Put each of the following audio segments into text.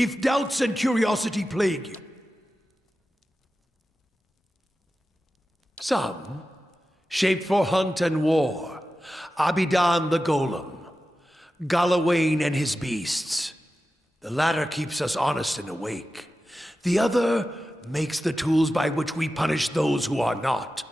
if doubts and curiosity plague you. Some, shaped for hunt and war, Abidan the Golem, Galawain and his beasts. The latter keeps us honest and awake. The other makes the tools by which we punish those who are not.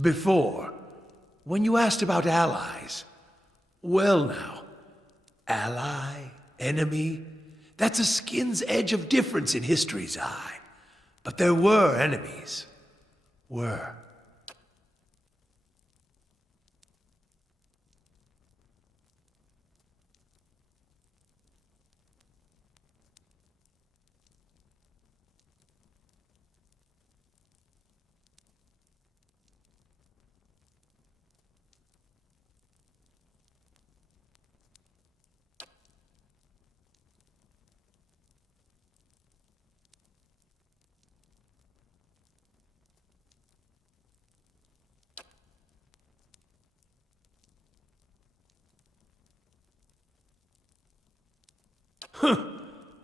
Before, when you asked about allies, well now, ally, enemy, that's a skin's edge of difference in history's eye. But there were enemies. Were.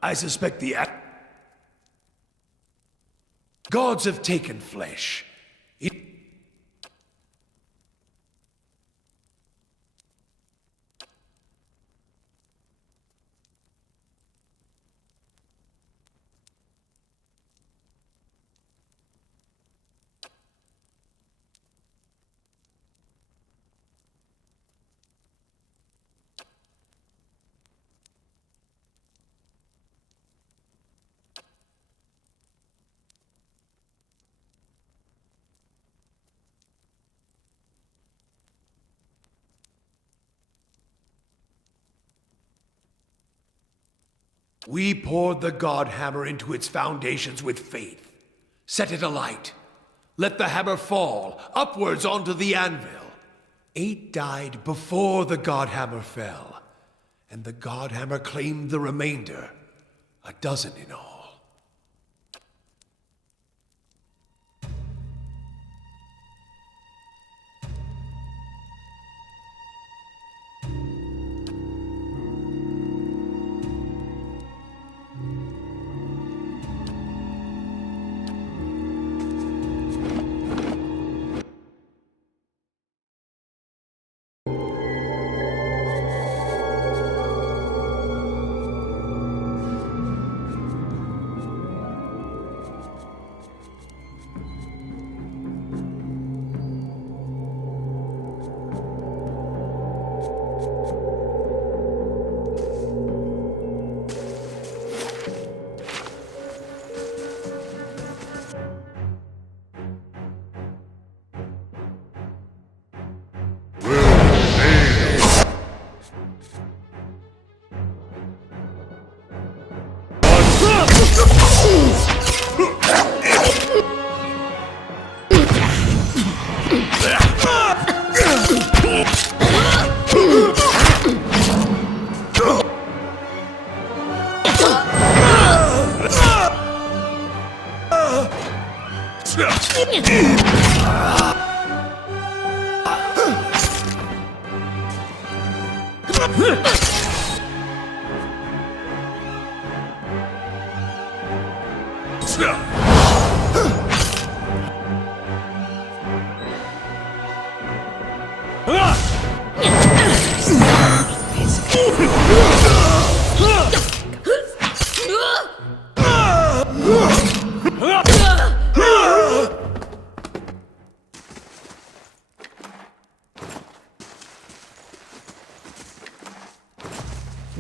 I suspect the gods have taken flesh. We poured the God Hammer into its foundations with faith. Set it alight. Let the hammer fall, upwards onto the anvil. 8 died before the God Hammer fell, and the God Hammer claimed the remainder, 12 in all.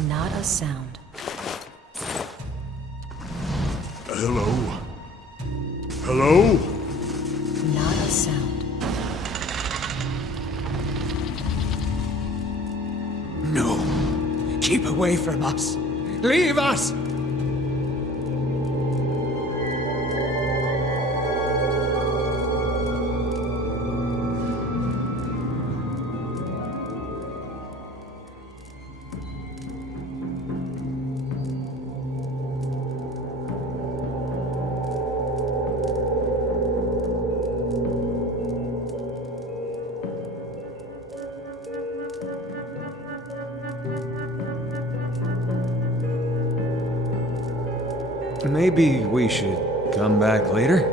Not a sound. Hello? Hello? Not a sound. No. Keep away from us. Leave us! Maybe we should come back later?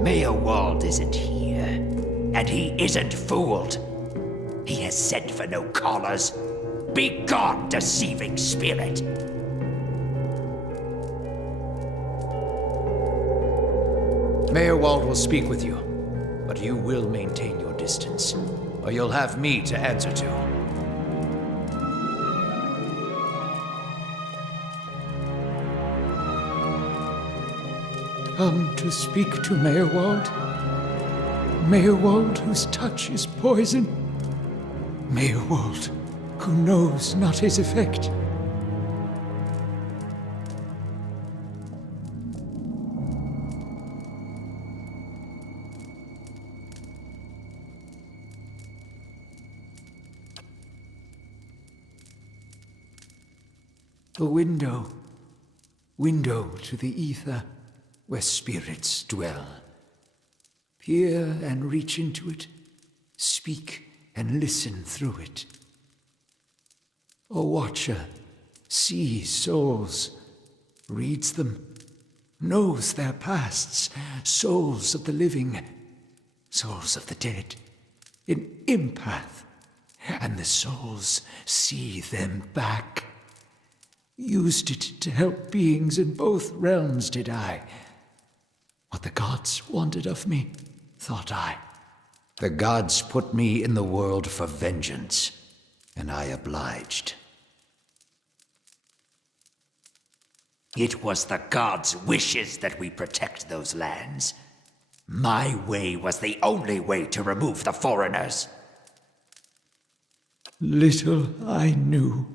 Mayor Wald isn't here, and he isn't fooled. He has sent for no callers. Be gone, deceiving spirit! Mayor Wald will speak with you, but you will maintain your distance, or you'll have me to answer to. Come to speak to Mayor Wald? Mayor Wald whose touch is poison? Mayor Wald who knows not his effect? The window to the ether, where spirits dwell. Peer and reach into it, speak and listen through it. A watcher sees souls, reads them, knows their pasts, souls of the living, souls of the dead, an empath, and the souls see them back. Used it to help beings in both realms, did I. What the gods wanted of me, thought I. The gods put me in the world for vengeance, and I obliged. It was the gods' wishes that we protect those lands. My way was the only way to remove the foreigners. Little I knew.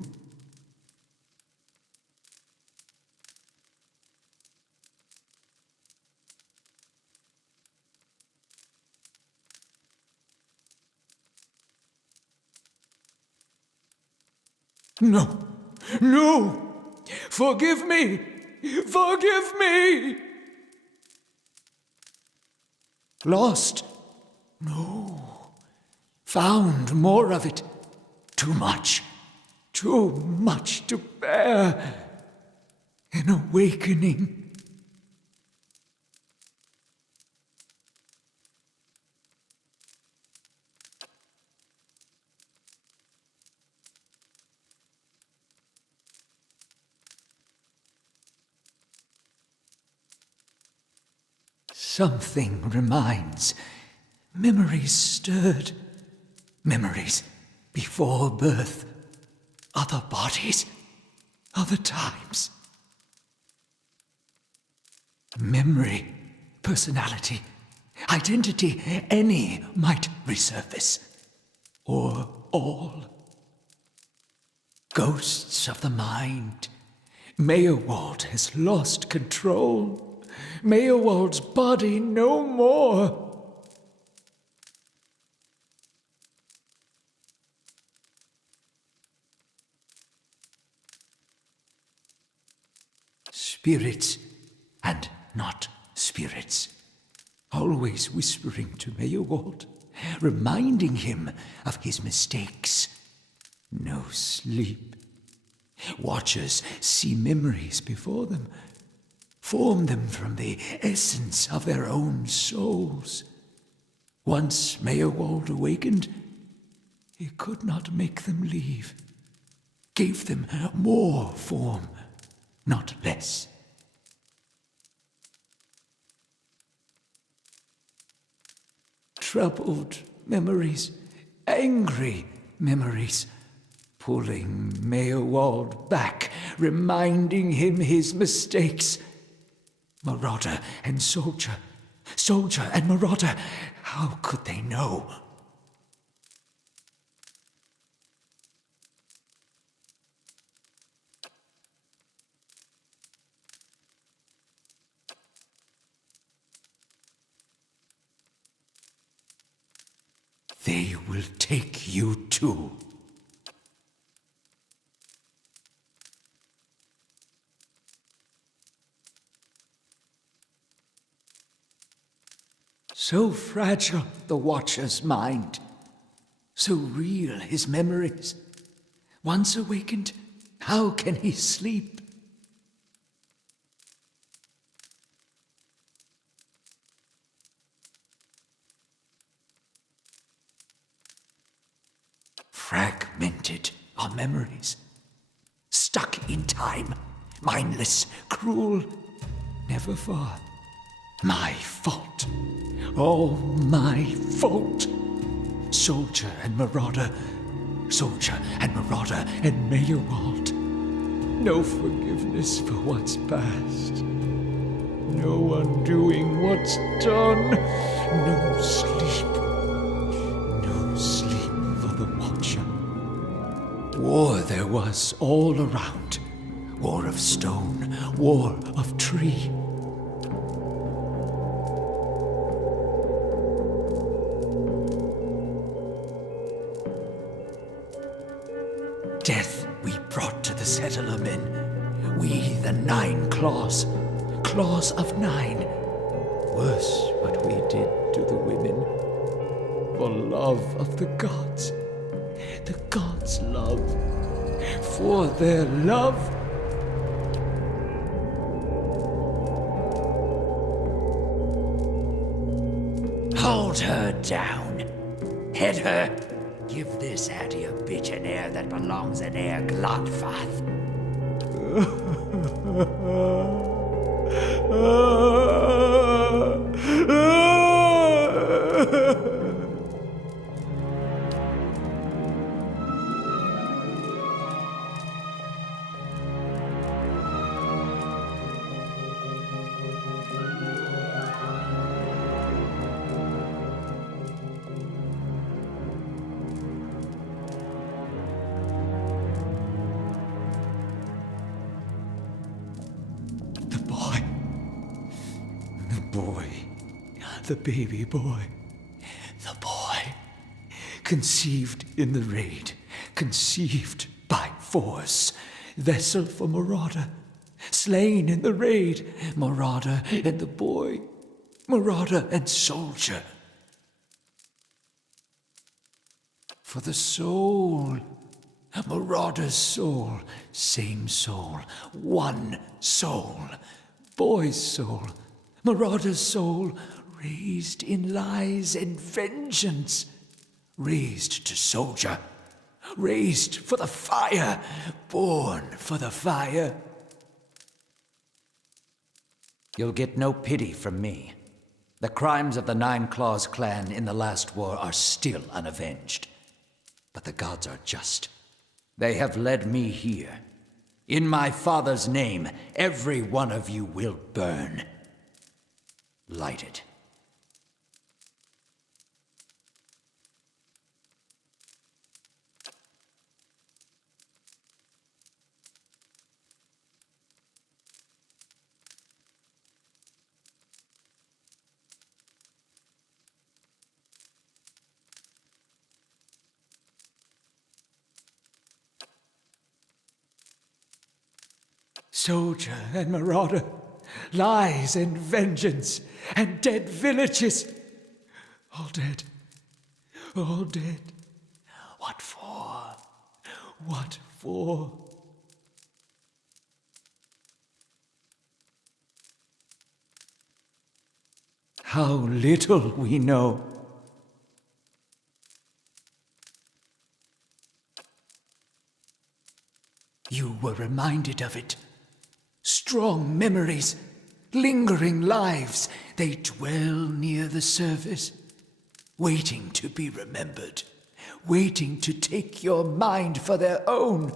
No! No! Forgive me! Forgive me! Lost? No. Found more of it. Too much. Too much to bear. An awakening. Something reminds. Memories stirred. Memories before birth. Other bodies. Other times. Memory, personality, identity, any might resurface. Or all. Ghosts of the mind. Mayor Wald has lost control. Mayor Wald's body no more. Spirits and not spirits. always whispering to Meowald, reminding him of his mistakes. No sleep. Watchers see memories before them, form them from the essence of their own souls. Once Meowald awakened, he could not make them leave. Gave them more form, not less. Troubled memories, angry memories, pulling Meowald back, reminding him his mistakes. Marauder and soldier, soldier and marauder, how could they know? They will take you too. So fragile the Watcher's mind, so real his memories. Once awakened, how can he sleep? Fragmented are memories, stuck in time, mindless, cruel, never far. My fault, all my fault. Soldier and marauder, soldier and marauder and Meowald. No forgiveness for what's past, no undoing what's done, no sleep. No sleep for the Watcher. War there was all around. War of stone, war of tree. Death we brought to the settler men. We, the 9 claws. Claws of 9. Worse what we did to the women. For love of the gods. The gods' love. For their love. Hold her down. Head her. Give this Hattie a bitch an heir that belongs in Air Glotfath. The baby boy. The boy. Conceived in the raid. Conceived by force. Vessel for marauder. Slain in the raid. Marauder and the boy. Marauder and soldier. For the soul. Marauder's soul. Same soul. One soul. Boy's soul. Marauder's soul. Raised in lies and vengeance. Raised to soldier. Raised for the fire. Born for the fire. You'll get no pity from me. The crimes of the 9 Claws clan in the last war are still unavenged. But the gods are just. They have led me here. In my father's name, every one of you will burn. Light it. Soldier and marauder, lies and vengeance, and dead villages. All dead. All dead. What for? What for? How little we know. You were reminded of it. Strong memories, lingering lives, they dwell near the surface, waiting to be remembered, waiting to take your mind for their own.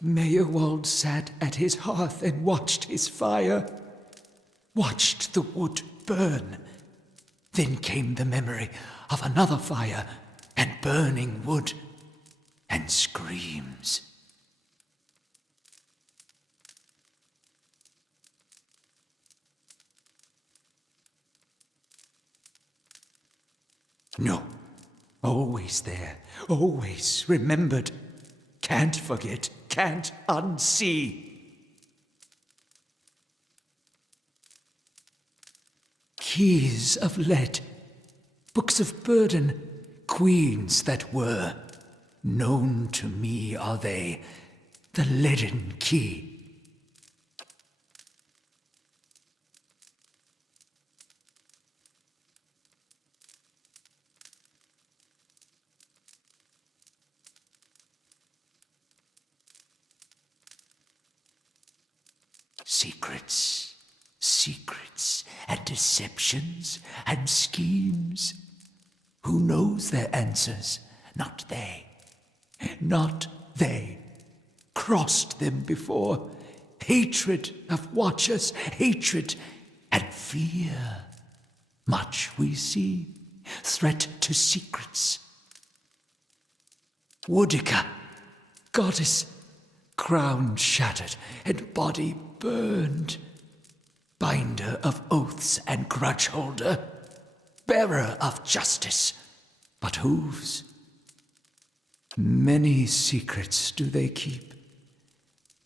Meowald sat at his hearth and watched his fire, watched the wood burn. Then came the memory of another fire and burning wood and screams. No, always there, always remembered. Can't forget, can't unsee. Keys of lead, books of burden, queens that were. Known to me are they, the leaden key. Secrets, secrets, and deceptions, and schemes. Who knows their answers? Not they. Not they. Crossed them before. Hatred of watchers, hatred and fear. Much we see. Threat to secrets. Woodica, goddess, crown shattered and body burned. Binder of oaths and grudge holder. Bearer of justice, but whose? Many secrets do they keep.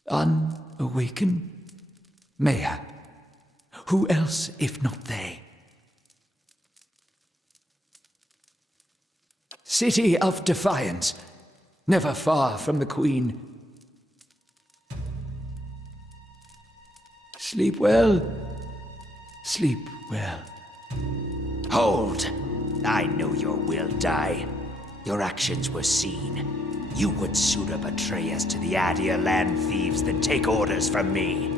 Unawakened? Mayhap. Who else if not they? City of Defiance, never far from the Queen. Sleep well, sleep well. Hold! I know your will die. Your actions were seen. You would sooner betray us to the Adir land thieves than take orders from me.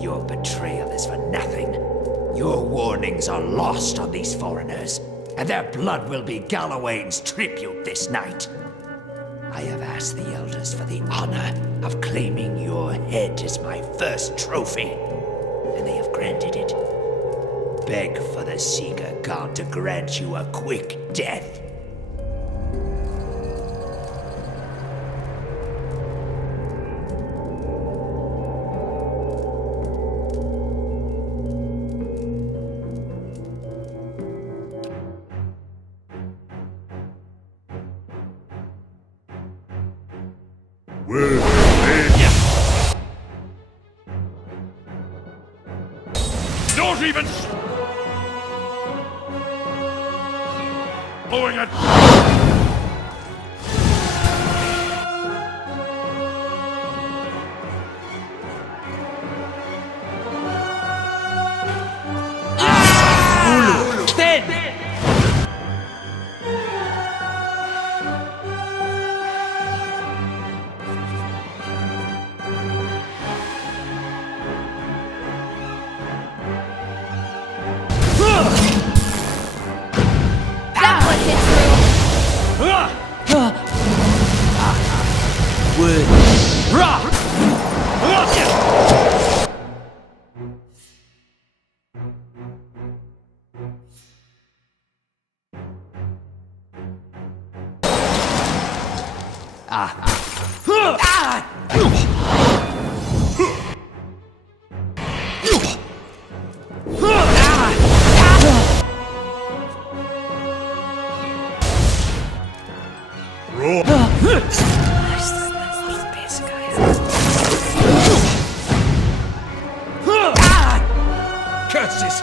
Your betrayal is for nothing. Your warnings are lost on these foreigners, and their blood will be Galawain's tribute this night. I have asked the elders for the honor of claiming your head as my first trophy, and they have granted it. Beg for the Seeker God to grant you a quick death. Don't even... Blowing it! That one hits me. justice!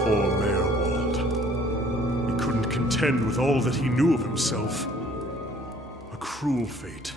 Poor Merwald. He couldn't contend with all that he knew of himself. A cruel fate.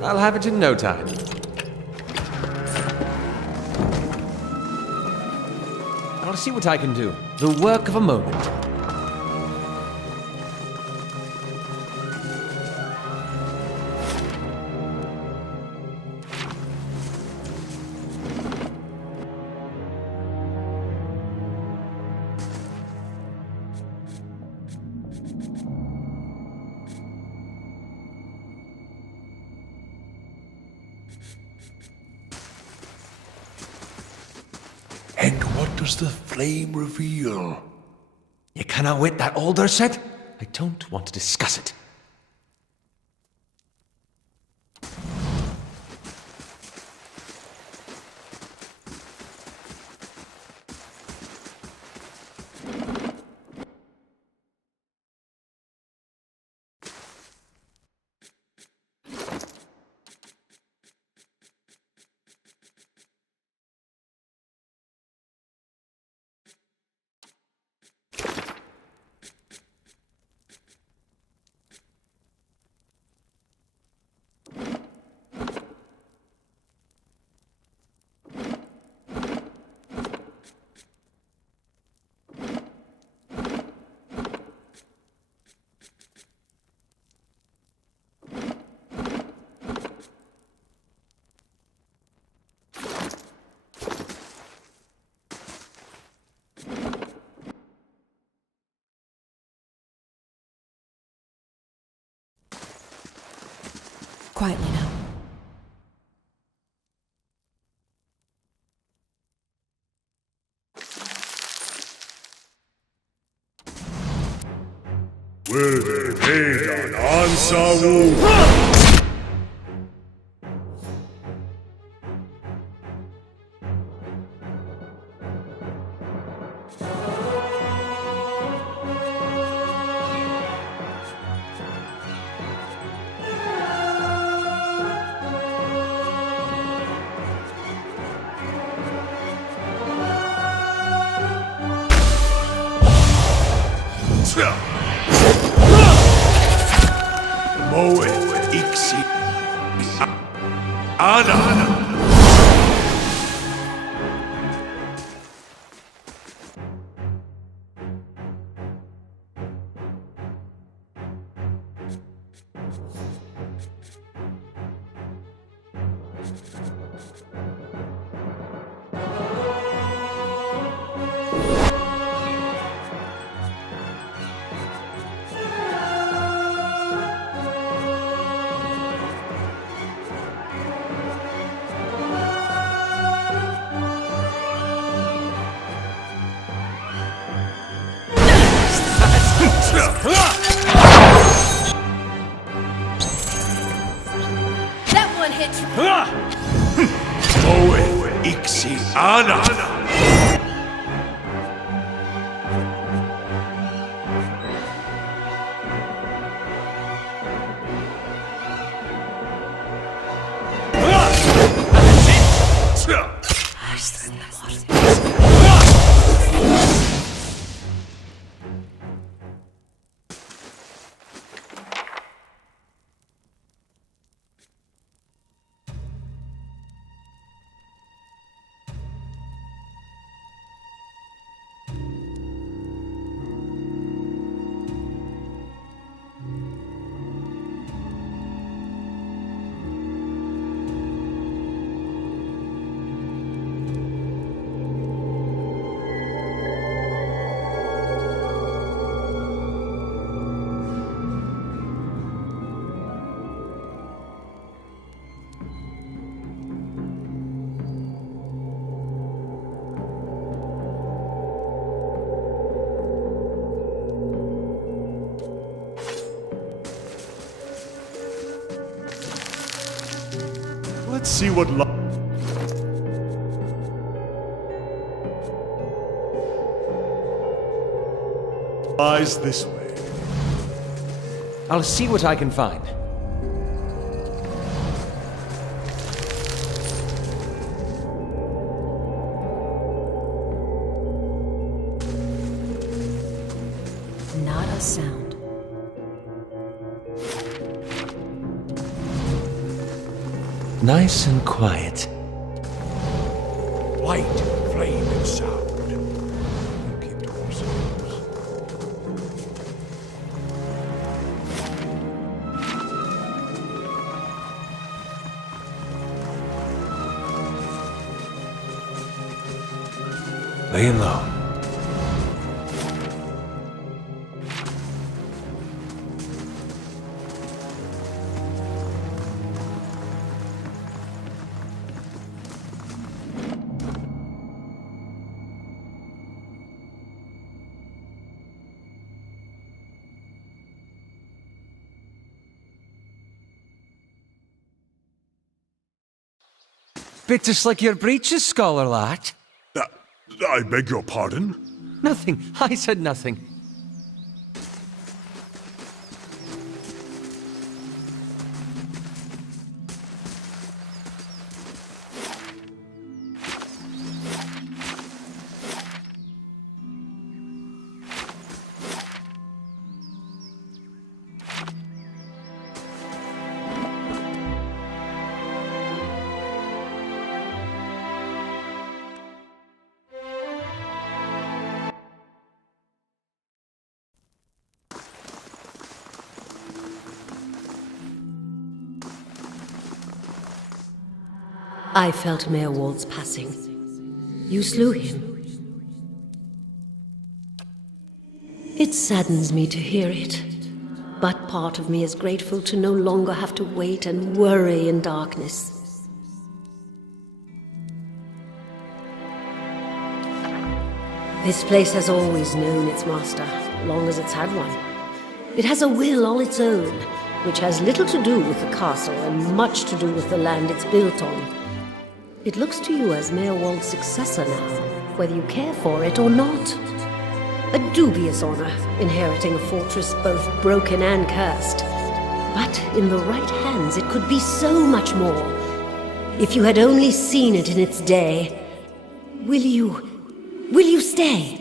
I'll have it in no time. I'll see what I can do. The work of a moment. And what does the flame reveal? You cannot wit that Alder said? I don't want to discuss it. Quietly now. Will they raid on Ansawu? Moed ixi ana. That one hit. Moed ixi ana. Let's see what lies this way. I'll see what I can find. Not a sound. Nice and quiet. Light, flame, and sound. We'll keep to ourselves. Laying low. Bit to slick your breeches, scholar lad. I beg your pardon? Nothing. I said nothing. I felt Mayor Wald's passing. You slew him. It saddens me to hear it, but part of me is grateful to no longer have to wait and worry in darkness. This place has always known its master, long as it's had one. It has a will all its own, which has little to do with the castle and much to do with the land it's built on. It looks to you as Mayor Wald's successor now, whether you care for it or not. A dubious honor, inheriting a fortress both broken and cursed. But in the right hands, it could be so much more. If you had only seen it in its day. Will you stay?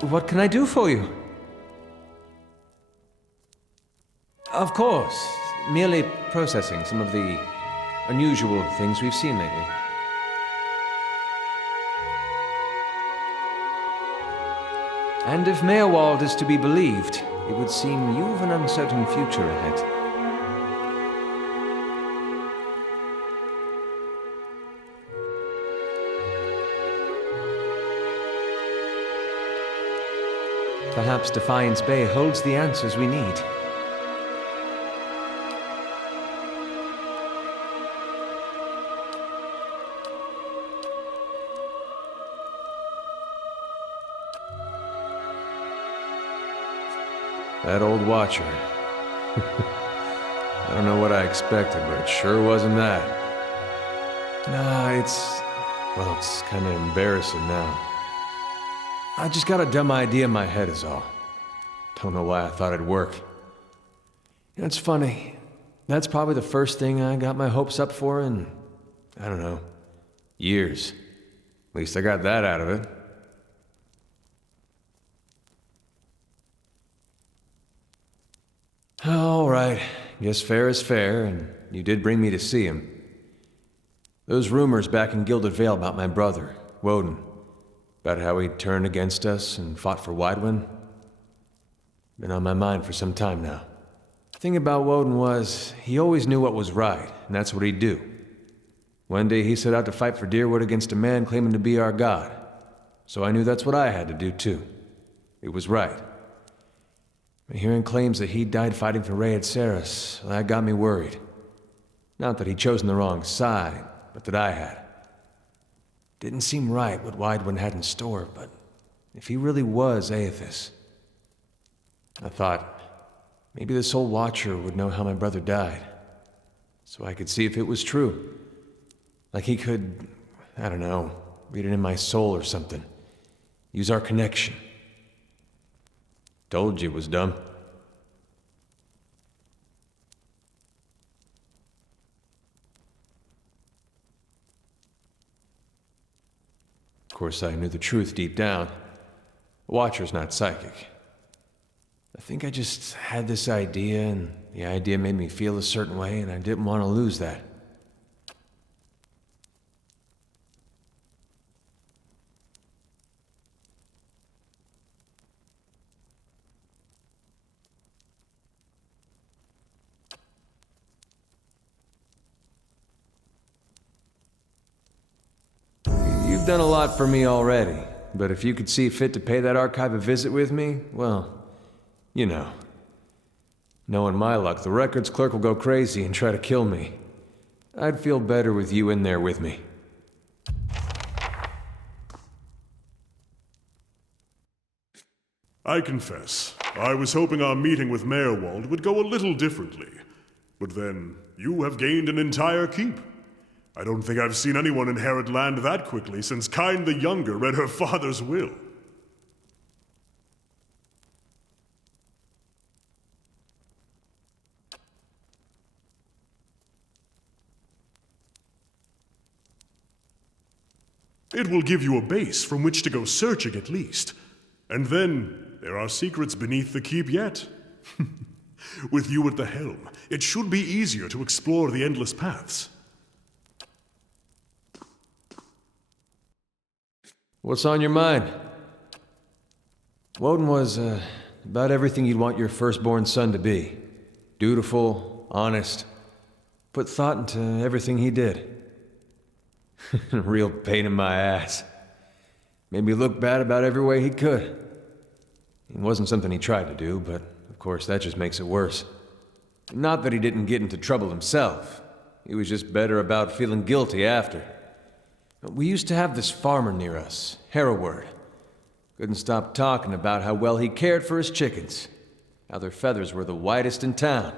What can I do for you? Of course. Merely processing some of the unusual things we've seen lately. And if Meerwald is to be believed, it would seem you've an uncertain future ahead. Perhaps Defiance Bay holds the answers we need. That old Watcher. I don't know what I expected, but it sure wasn't that. Nah, it's kind of embarrassing now. I just got a dumb idea in my head is all. Don't know why I thought it'd work. You know, it's funny. That's probably the first thing I got my hopes up for in, I don't know, years. At least I got that out of it. All right. Guess fair is fair, and you did bring me to see him. Those rumors back in Gilded Vale about my brother, Woden, about how he turned against us and fought for Widewind, been on my mind for some time now. The thing about Woden was, he always knew what was right, and that's what he'd do. One day he set out to fight for Dyrwood against a man claiming to be our god. So I knew that's what I had to do too. It was right. Hearing claims that he died fighting for Rayed Saris, that got me worried. Not that he'd chosen the wrong side, but that I had. Didn't seem right what Widewind had in store, but if he really was Aethys, I thought maybe this old Watcher would know how my brother died, so I could see if it was true. Like he could, I don't know, read it in my soul or something. Use our connection. Told you it was dumb. Of course, I knew the truth deep down. The Watcher's not psychic. I think I just had this idea, and the idea made me feel a certain way, and I didn't want to lose that. You've done a lot for me already, but if you could see fit to pay that archive a visit with me, well, you know. Knowing my luck, the records clerk will go crazy and try to kill me. I'd feel better with you in there with me. I confess, I was hoping our meeting with Meerwald would go a little differently. But then, you have gained an entire keep. I don't think I've seen anyone inherit land that quickly since Kyne the Younger read her father's will. It will give you a base from which to go searching at least. And then, there are secrets beneath the keep yet. With you at the helm, it should be easier to explore the endless paths. What's on your mind? Woden was, about everything you'd want your firstborn son to be. Dutiful, honest, put thought into everything he did. A real pain in my ass. Made me look bad about every way he could. It wasn't something he tried to do, but of course that just makes it worse. Not that he didn't get into trouble himself. He was just better about feeling guilty after. We used to have this farmer near us, Hereward. Couldn't stop talking about how well he cared for his chickens, how their feathers were the whitest in town.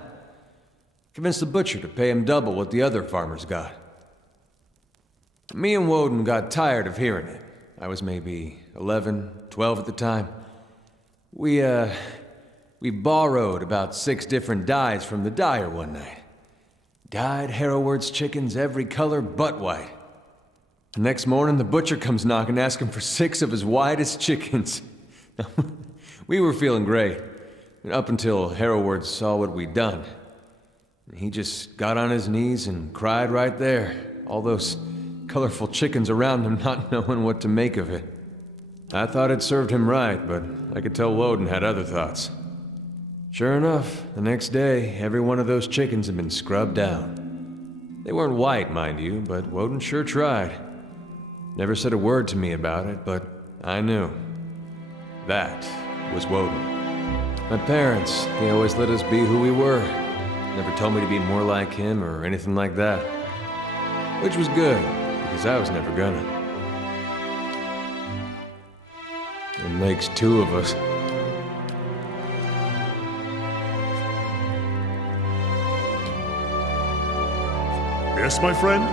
Convinced the butcher to pay him double what the other farmers got. Me and Woden got tired of hearing it. I was maybe 11, 12 at the time. We borrowed about 6 different dyes from the dyer one night. Dyed Hereward's chickens every color but white. The next morning, the butcher comes knocking asking for 6 of his whitest chickens. We were feeling great. Up until Hereward saw what we'd done. He just got on his knees and cried right there. All those colorful chickens around him not knowing what to make of it. I thought it served him right, but I could tell Woden had other thoughts. Sure enough, the next day, every one of those chickens had been scrubbed down. They weren't white, mind you, but Woden sure tried. Never said a word to me about it, but I knew. That was Woden. My parents, they always let us be who we were. Never told me to be more like him or anything like that. Which was good, because I was never gonna. It makes two of us. Yes, my friend?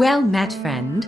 Well met, friend.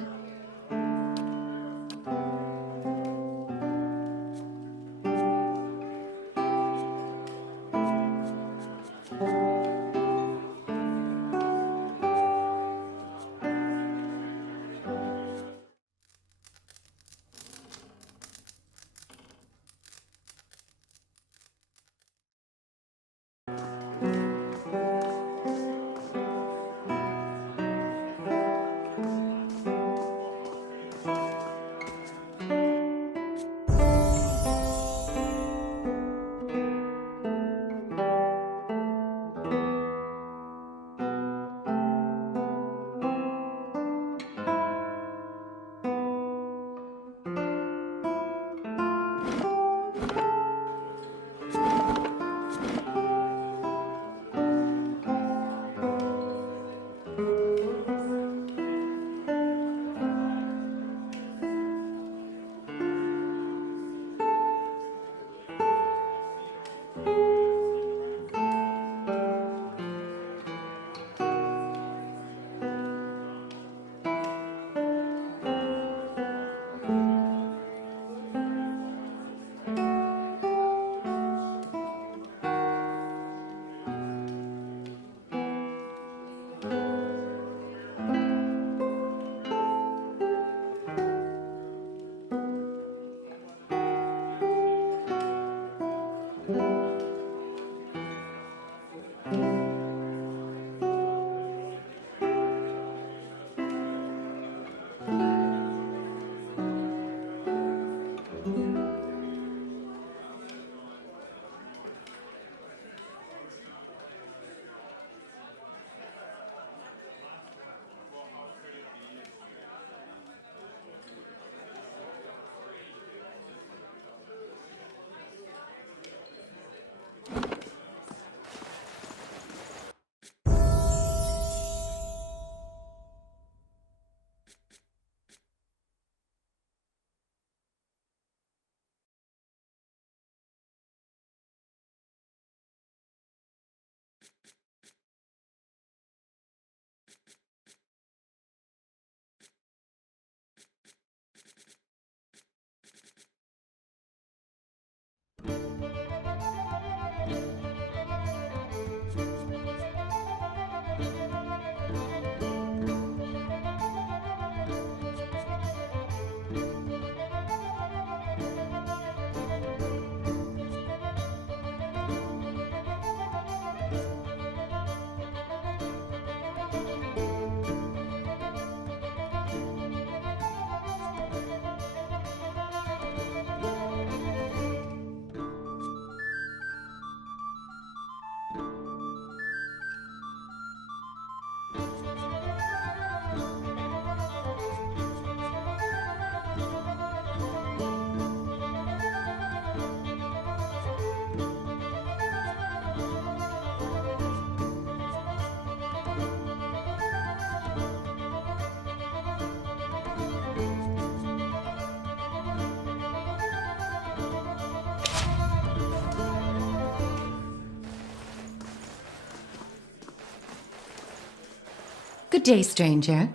Good day, stranger.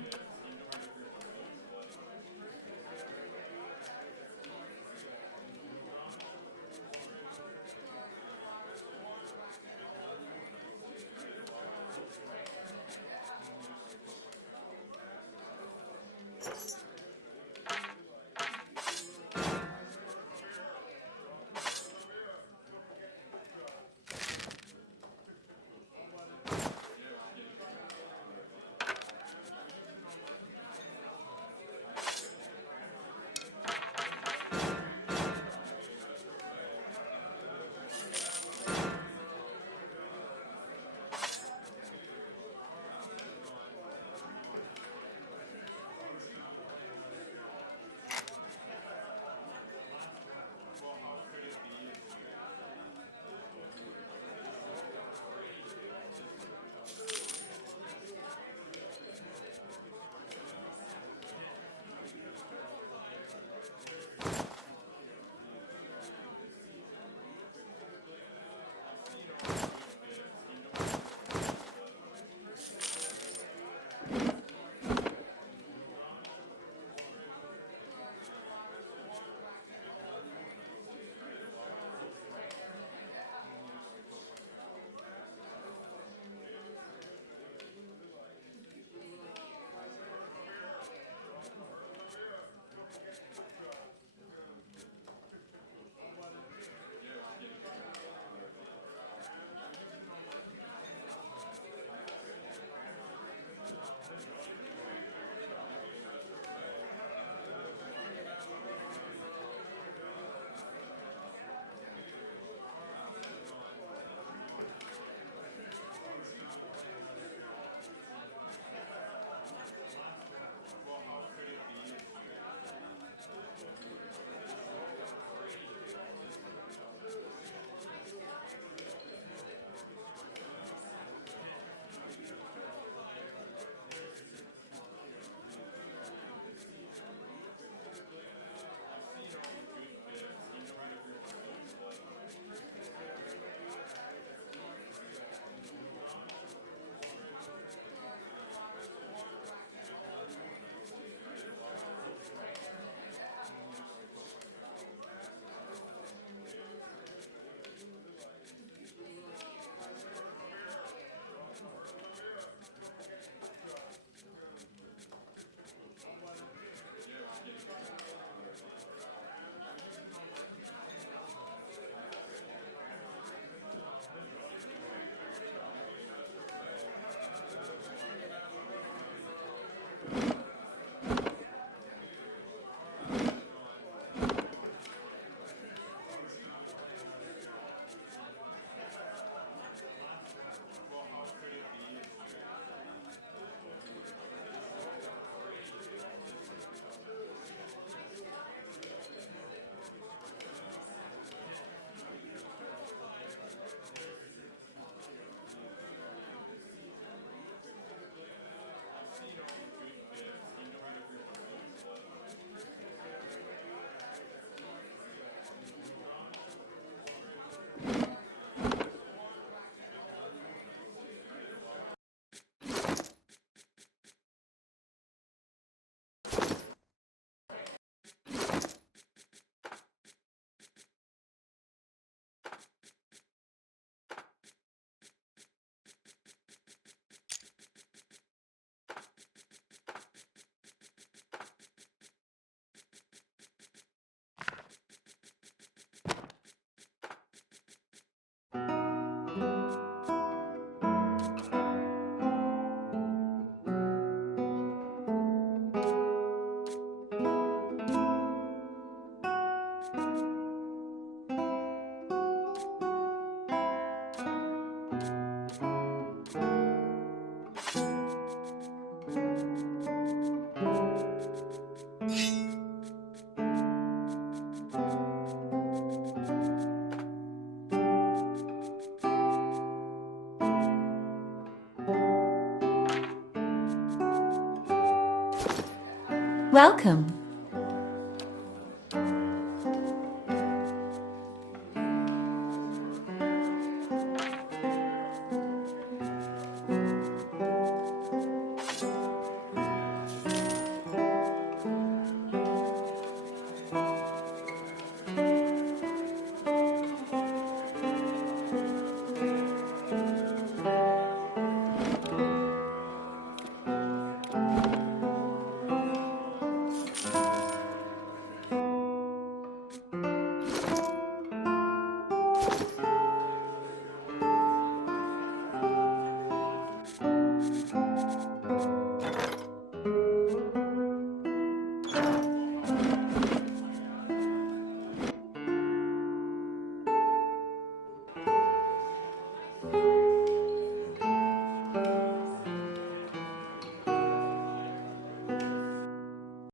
Welcome.